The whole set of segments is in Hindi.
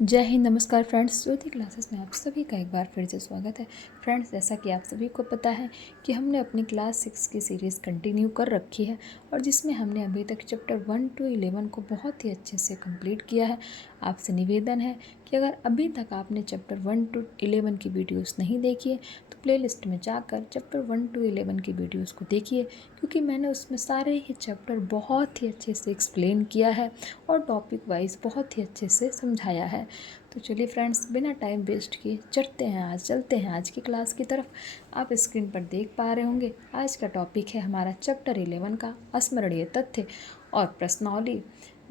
जय हिंद, नमस्कार फ्रेंड्स। ज्योति क्लासेस में आप सभी का एक बार फिर से स्वागत है। फ्रेंड्स, जैसा कि आप सभी को पता है कि हमने अपनी क्लास 6 की सीरीज़ कंटिन्यू कर रखी है और जिसमें हमने अभी तक चैप्टर 1 to 11 को बहुत ही अच्छे से कंप्लीट किया है। आपसे निवेदन है कि अगर अभी तक आपने चैप्टर 1 to 11 की वीडियोस नहीं देखी है तो प्लेलिस्ट में जाकर चैप्टर 1 to 11 की वीडियोस को देखिए, क्योंकि मैंने उसमें सारे ही चैप्टर बहुत ही अच्छे से एक्सप्लेन किया है और टॉपिक वाइज बहुत ही अच्छे से समझाया है। तो चलिए फ्रेंड्स, बिना टाइम वेस्ट किए चलते हैं आज की क्लास की तरफ। आप स्क्रीन पर देख पा रहे होंगे आज का टॉपिक है हमारा चैप्टर 11 का स्मरणीय तथ्य और प्रश्नावली,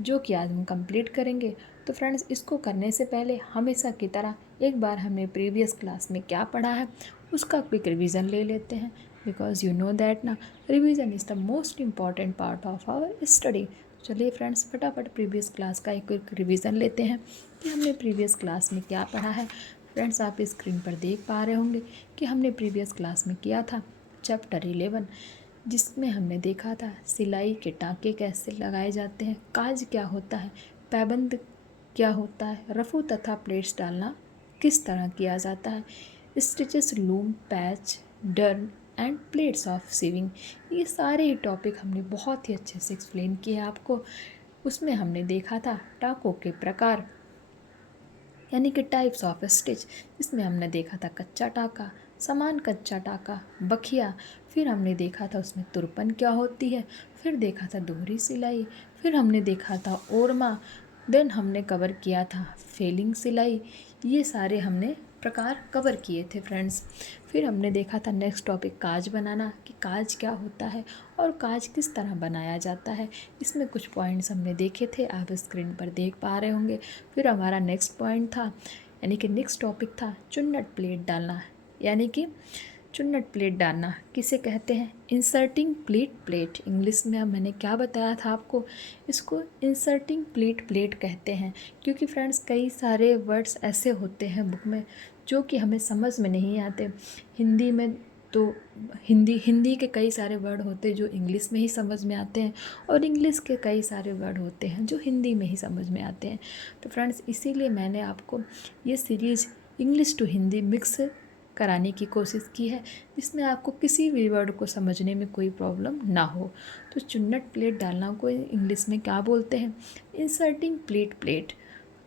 जो कि आज हम कंप्लीट करेंगे। तो फ्रेंड्स, इसको करने से पहले हमेशा की तरह एक बार हमने प्रीवियस क्लास में क्या पढ़ा है उसका क्विक रिवीजन ले लेते हैं, बिकॉज यू नो दैट ना, revision is the most important part of our study. चलिए फ्रेंड्स, फटाफट प्रीवियस क्लास का एक क्विक रिवीजन लेते हैं कि हमने प्रीवियस क्लास में क्या पढ़ा है। फ्रेंड्स, आप स्क्रीन पर देख पा रहे होंगे कि हमने प्रीवियस क्लास में किया था चैप्टर 11, जिसमें हमने देखा था सिलाई के टाँके कैसे लगाए जाते हैं, काज क्या होता है, पैबंद क्या होता है, रफू तथा प्लेट्स डालना किस तरह किया जाता है, stitches, loom, patch, darn and plates of sewing. ये सारे ही टॉपिक हमने बहुत ही अच्छे से एक्सप्लेन किए आपको। उसमें हमने देखा था टाँकों के प्रकार, यानी कि टाइप्स ऑफ स्टिच। इसमें हमने देखा था कच्चा टाँका, समान कच्चा टाँका, बखिया, फिर हमने देखा था उसमें तुरपन क्या होती है, फिर देखा था दोहरी सिलाई, फिर हमने देखा था ओरमा, देन हमने कवर किया था फेलिंग सिलाई। ये सारे हमने प्रकार कवर किए थे फ्रेंड्स। फिर हमने देखा था नेक्स्ट टॉपिक काज बनाना, कि काज क्या होता है और काज किस तरह बनाया जाता है। इसमें कुछ पॉइंट्स हमने देखे थे, आप स्क्रीन पर देख पा रहे होंगे। फिर हमारा नेक्स्ट पॉइंट था, यानी कि नेक्स्ट टॉपिक था चुन्नट प्लेट डालना, यानी कि चुन्नट प्लेट डालना किसे कहते हैं, इंसर्टिंग प्लेट। इंग्लिश में अब मैंने क्या बताया था आपको, इसको इंसर्टिंग प्लेट कहते हैं। क्योंकि फ्रेंड्स, कई सारे वर्ड्स ऐसे होते हैं बुक में जो कि हमें समझ में नहीं आते। हिंदी में तो हिंदी के कई सारे वर्ड होते हैं जो इंग्लिश में ही समझ में आते हैं, और इंग्लिश के कई सारे वर्ड होते हैं जो हिंदी में ही समझ में आते हैं। तो फ्रेंड्स, इसीलिए मैंने आपको ये series English to Hindi mix कराने की कोशिश की है, जिसमें आपको किसी भी वर्ड को समझने में कोई प्रॉब्लम ना हो। तो चुन्नट प्लेट डालना को इंग्लिश में क्या बोलते हैं, इंसर्टिंग प्लेट।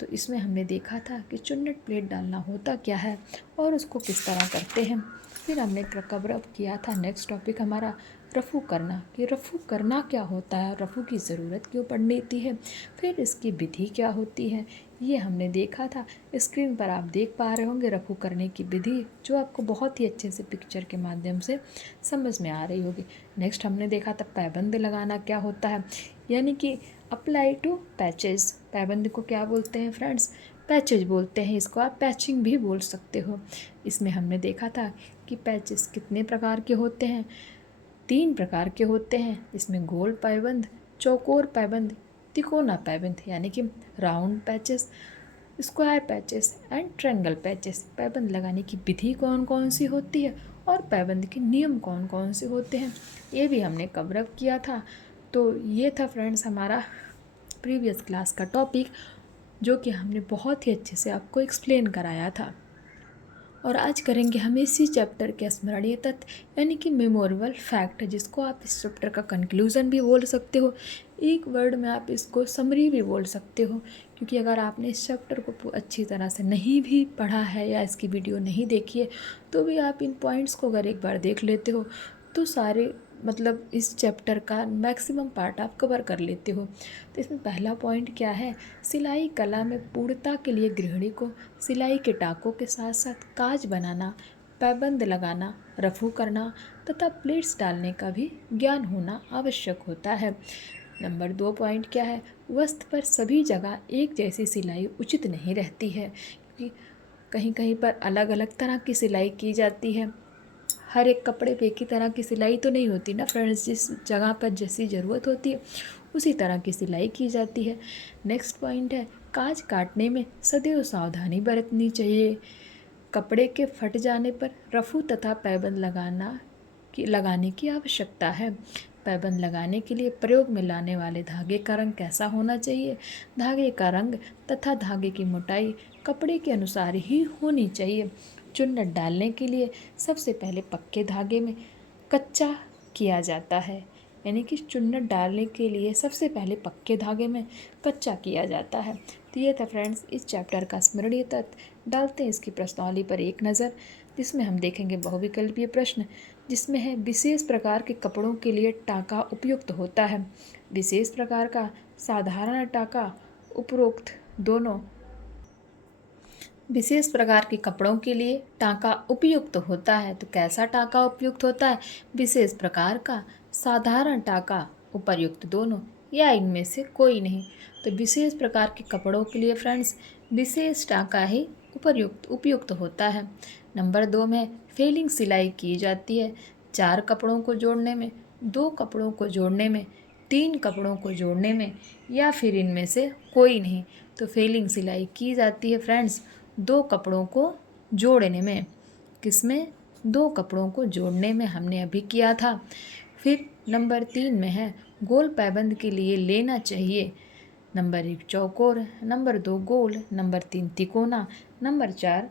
तो इसमें हमने देखा था कि चुन्नट प्लेट डालना होता क्या है और उसको किस तरह करते हैं। फिर हमने कवर अप किया था नेक्स्ट टॉपिक हमारा रफ़ू करना, कि रफ़ू करना क्या होता है, रफ़ू की ज़रूरत क्यों पड़ती है, फिर इसकी विधि क्या होती है, ये हमने देखा था। स्क्रीन पर आप देख पा रहे होंगे रफ़ू करने की विधि, जो आपको बहुत ही अच्छे से पिक्चर के माध्यम से समझ में आ रही होगी। नेक्स्ट हमने देखा था पैबंद लगाना क्या होता है, यानी कि अप्लाई टू पैचेस। पैबंद को क्या बोलते हैं फ्रेंड्स, पैचेज बोलते हैं। इसको आप पैचिंग भी बोल सकते हो। इसमें हमने देखा था कि पैचेस कितने प्रकार के होते हैं, 3 प्रकार के होते हैं। इसमें गोल पैबंद, चौकोर पैबंद, तिकोना पैबंद, यानी कि round patches, square patches and triangle patches. पैबंद लगाने की विधि कौन कौन सी होती है और पैबंद के नियम कौन कौन से होते हैं, ये भी हमने कवर अप किया था। तो ये था फ्रेंड्स हमारा प्रीवियस क्लास का टॉपिक, जो कि हमने बहुत ही अच्छे से आपको एक्सप्लेन कराया था। और आज करेंगे हम इसी चैप्टर के स्मरणीय तथ्य, यानी कि मेमोरेबल फैक्ट, जिसको आप इस चैप्टर का कंक्लूज़न भी बोल सकते हो। एक वर्ड में आप इसको समरी भी बोल सकते हो, क्योंकि अगर आपने इस चैप्टर को अच्छी तरह से नहीं भी पढ़ा है या इसकी वीडियो नहीं देखी है, तो भी आप इन पॉइंट्स को अगर एक बार देख लेते हो तो सारे इस चैप्टर का मैक्सिमम पार्ट आप कवर कर लेते हो। तो इसमें पहला पॉइंट क्या है, सिलाई कला में पूर्णता के लिए गृहिणी को सिलाई के टाँकों के साथ साथ काज बनाना, पैबंद लगाना, रफू करना तथा प्लेट्स डालने का भी ज्ञान होना आवश्यक होता है। नंबर 2 पॉइंट क्या है, वस्त्र पर सभी जगह एक जैसी सिलाई उचित नहीं रहती है, क्योंकि कहीं कहीं पर अलग अलग तरह की सिलाई की जाती है। हर एक कपड़े पे एक ही तरह की सिलाई तो नहीं होती ना फ्रेंड्स, जिस जगह पर जैसी ज़रूरत होती है उसी तरह की सिलाई की जाती है। नेक्स्ट पॉइंट है, काज काटने में सदैव सावधानी बरतनी चाहिए। कपड़े के फट जाने पर रफू तथा पैबंद लगाने की आवश्यकता है। पैबंद लगाने के लिए प्रयोग में लाने वाले धागे का रंग कैसा होना चाहिए? धागे का रंग तथा धागे की मोटाई कपड़े के अनुसार ही होनी चाहिए। चुन्नट डालने के लिए सबसे पहले पक्के धागे में कच्चा किया जाता है, यानी कि चुन्नट डालने के लिए सबसे पहले पक्के धागे में कच्चा किया जाता है। तो ये था फ्रेंड्स इस चैप्टर का स्मरणीय तत्व। डालते हैं इसकी प्रश्नावली पर एक नज़र, जिसमें हम देखेंगे बहुविकल्पीय प्रश्न, जिसमें है विशेष प्रकार के कपड़ों के लिए टाँका उपयुक्त होता है। विशेष प्रकार का, साधारण टाँका, उपरोक्त दोनों। विशेष प्रकार के कपड़ों के लिए टाँका उपयुक्त होता है, तो कैसा टाँका उपयुक्त होता है? विशेष प्रकार का, साधारण टाँका, उपर्युक्त दोनों, या इनमें से कोई नहीं। तो विशेष प्रकार के कपड़ों के लिए फ्रेंड्स विशेष टाँका ही उपयुक्त होता है। नंबर 2 में फेलिंग सिलाई की जाती है 4 कपड़ों को जोड़ने में, 2 कपड़ों को जोड़ने में, 3 कपड़ों को जोड़ने में, या फिर इनमें से कोई नहीं। तो फेलिंग सिलाई की जाती है फ्रेंड्स 2 कपड़ों को जोड़ने में। किसमें? 2 कपड़ों को जोड़ने में, हमने अभी किया था। फिर नंबर 3 में है गोल पैबंद के लिए लेना चाहिए नंबर 1 चौकोर, नंबर 2 गोल, नंबर 3 तिकोना, नंबर 4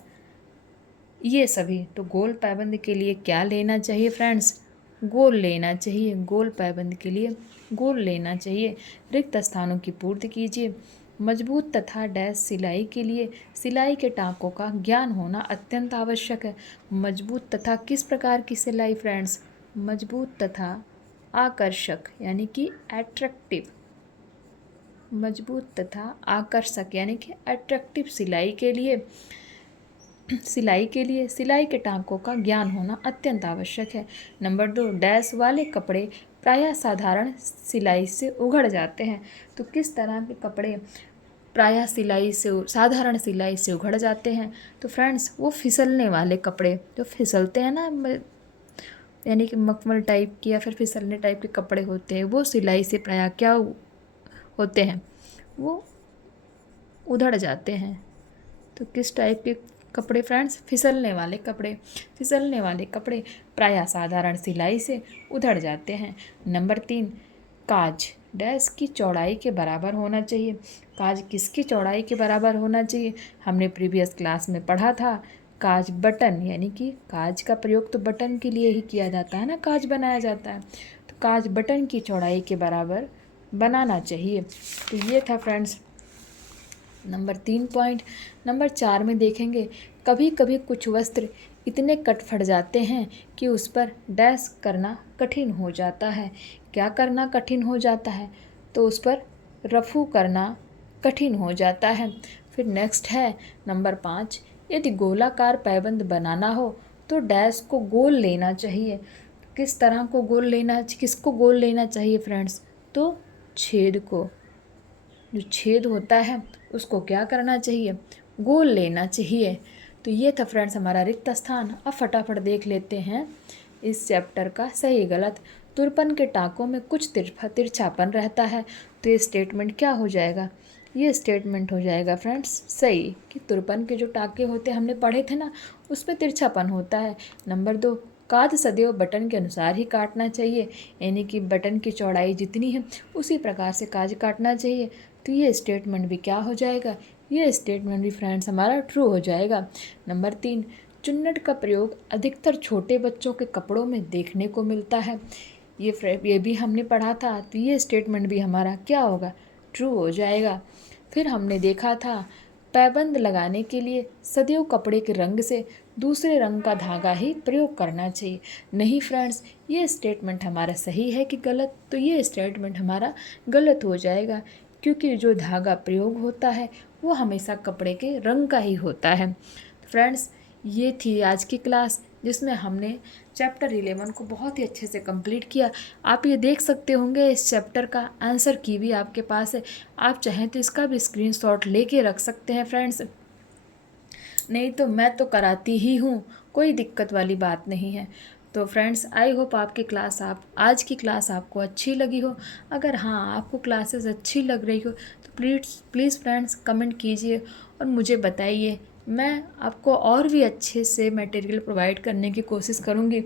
ये सभी। तो गोल पैबंद के लिए क्या लेना चाहिए फ्रेंड्स? गोल लेना चाहिए। गोल पैबंद के लिए गोल लेना चाहिए। रिक्त स्थानों की पूर्ति कीजिए। मजबूत तथा डैश सिलाई के लिए सिलाई के टाँकों का ज्ञान होना अत्यंत आवश्यक है। मजबूत तथा किस प्रकार की सिलाई फ्रेंड्स? मजबूत तथा आकर्षक, यानी कि एट्रैक्टिव। मजबूत तथा आकर्षक यानी कि एट्रैक्टिव सिलाई के लिए सिलाई के टाँकों का ज्ञान होना अत्यंत आवश्यक है। नंबर 2 डैश वाले कपड़े प्रायः साधारण सिलाई से उघड़ जाते हैं। तो किस तरह के कपड़े प्रायः साधारण सिलाई से उघड़ जाते हैं? तो फ्रेंड्स वो फिसलने वाले कपड़े, जो फिसलते हैं ना, यानी कि मखमल टाइप की या फिर फिसलने टाइप के कपड़े होते हैं, वो सिलाई से प्रायः क्या होते हैं? वो उधड़ जाते हैं। तो किस टाइप के कपड़े फ्रेंड्स? फिसलने वाले कपड़े। फिसलने वाले कपड़े प्रायः साधारण सिलाई से उधड़ जाते हैं। नंबर 3 काज डैश की चौड़ाई के बराबर होना चाहिए। काज किसकी चौड़ाई के बराबर होना चाहिए? हमने प्रीवियस क्लास में पढ़ा था। काज बटन, यानी कि काज का प्रयोग तो बटन के लिए ही किया जाता है ना, काज बनाया जाता है। तो काज बटन की चौड़ाई के बराबर बनाना चाहिए। तो ये था फ्रेंड्स नंबर 3 पॉइंट। नंबर 4 में देखेंगे कभी कभी कुछ वस्त्र इतने कट फट जाते हैं कि उस पर डैश करना कठिन हो जाता है। क्या करना कठिन हो जाता है? तो उस पर रफू करना कठिन हो जाता है। फिर नेक्स्ट है नंबर 5, यदि गोलाकार पैबंद बनाना हो तो डैश को गोल लेना चाहिए। किस तरह को गोल लेना, किसको गोल लेना चाहिए फ्रेंड्स? तो छेद को, जो छेद होता है उसको क्या करना चाहिए? गोल लेना चाहिए। तो ये था फ्रेंड्स हमारा रिक्त स्थान। अब फटाफट देख लेते हैं इस चैप्टर का सही गलत। तुरपन के टाँकों में कुछ तिरछापन रहता है, तो ये स्टेटमेंट क्या हो जाएगा? ये स्टेटमेंट हो जाएगा फ्रेंड्स सही, कि तुरपन के जो टाँके होते हैं हमने पढ़े थे ना, उसमें तिरछापन होता है। नंबर 2 काज सदैव बटन के अनुसार ही काटना चाहिए, यानी कि बटन की चौड़ाई जितनी है उसी प्रकार से काज काटना चाहिए। तो ये स्टेटमेंट भी क्या हो जाएगा? ये स्टेटमेंट भी फ्रेंड्स हमारा ट्रू हो जाएगा। नंबर 3 चुन्नट का प्रयोग अधिकतर छोटे बच्चों के कपड़ों में देखने को मिलता है। ये भी हमने पढ़ा था, तो ये स्टेटमेंट भी हमारा क्या होगा? ट्रू हो जाएगा। फिर हमने देखा था पैबंद लगाने के लिए सदैव कपड़े के रंग से दूसरे रंग का धागा ही प्रयोग करना चाहिए। नहीं फ्रेंड्स, ये स्टेटमेंट हमारा सही है कि गलत? तो ये स्टेटमेंट हमारा गलत हो जाएगा, क्योंकि जो धागा प्रयोग होता है वो हमेशा कपड़े के रंग का ही होता है। फ्रेंड्स ये थी आज की क्लास, जिसमें हमने चैप्टर 11 को बहुत ही अच्छे से कंप्लीट किया। आप ये देख सकते होंगे इस चैप्टर का आंसर की भी आपके पास है। आप चाहें तो इसका भी स्क्रीनशॉट लेके रख सकते हैं फ्रेंड्स, नहीं तो मैं तो कराती ही हूँ, कोई दिक्कत वाली बात नहीं है। तो फ्रेंड्स आई होप आपकी आज की क्लास आपको अच्छी लगी हो। अगर हाँ आपको क्लासेस अच्छी लग रही हो तो प्लीज़ फ्रेंड्स कमेंट कीजिए और मुझे बताइए। मैं आपको और भी अच्छे से मटेरियल प्रोवाइड करने की कोशिश करूँगी,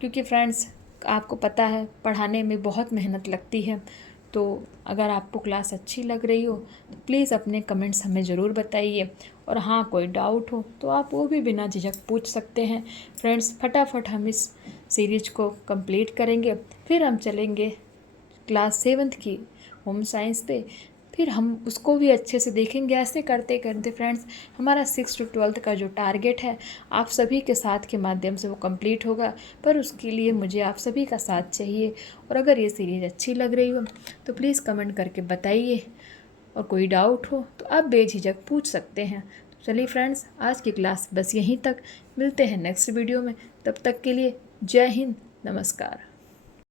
क्योंकि फ्रेंड्स आपको पता है पढ़ाने में बहुत मेहनत लगती है। तो अगर आपको क्लास अच्छी लग रही हो तो प्लीज़ अपने कमेंट्स हमें ज़रूर बताइए। और हाँ, कोई डाउट हो तो आप वो भी बिना झिझक पूछ सकते हैं। फ्रेंड्स, फटाफट हम इस सीरीज को कंप्लीट करेंगे, फिर हम चलेंगे क्लास 7th की होम साइंस पे, फिर हम उसको भी अच्छे से देखेंगे। ऐसे करते करते फ्रेंड्स हमारा 6 to 12th का जो टारगेट है आप सभी के साथ के माध्यम से वो कंप्लीट होगा, पर उसके लिए मुझे आप सभी का साथ चाहिए। और अगर ये सीरीज़ अच्छी लग रही हो तो प्लीज़ कमेंट करके बताइए, और कोई डाउट हो तो आप बेझिझक पूछ सकते हैं। तो चलिए फ्रेंड्स, आज की क्लास बस यहीं तक, मिलते हैं नेक्स्ट वीडियो में। तब तक के लिए जय हिंद, नमस्कार।